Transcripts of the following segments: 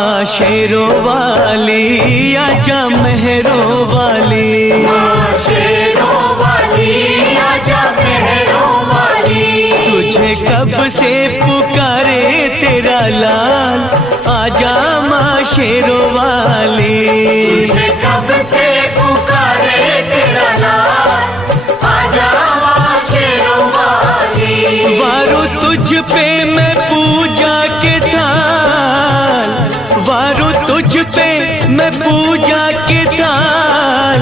माँ शेरों वाली आजा मेहरों वाली, माँ शेरों वाली आजा मेहरों वाली। तुझे कब से पुकारे तेरा लाल, आजा माँ शेरों वाली। तुझे कब से पुकारे तेरा लाल, आजा माँ शेरों वाली। वारो तुझ पे मैं पूजा के थाल, वारो तुझ पे मैं पूजा के थाल,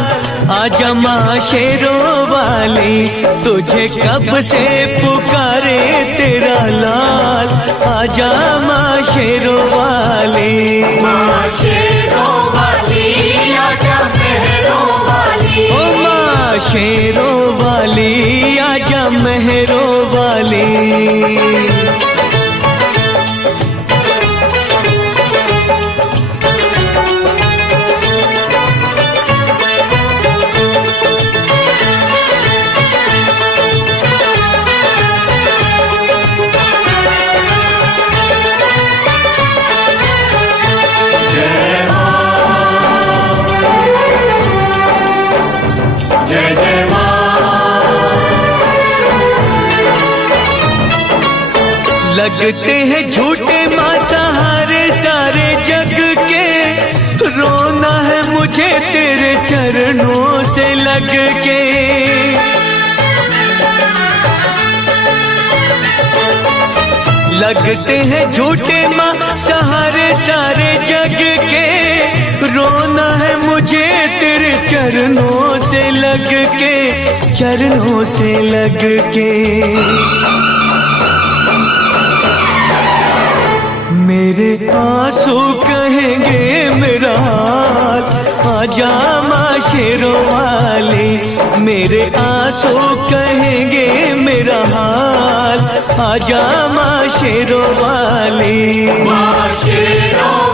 आजा माँ शेरों वाली। तुझे कब से पुकारे तेरा लाल, आजा माँ शेरों वाली। माँ शेरों वाली आजा मेहरों वाली। ओ माँ शेरों वाली आजा मेहरों वाली। जय जय माँ। लगते हैं झूठे माँ सहारे सारे जग के, रोना है मुझे तेरे चरणों से लग के। लगते हैं झूठे माँ सहारे सारे जग के, रोना है मुझे तेरे चरणों से लग के, चरणों से लग के। मेरे आंसू कहेंगे मेरा हाल, आजा माँ शेरों वाली। मेरे आंसू कहेंगे मेरा हाल, आजा माँ शेरों वाली। माँ शेरों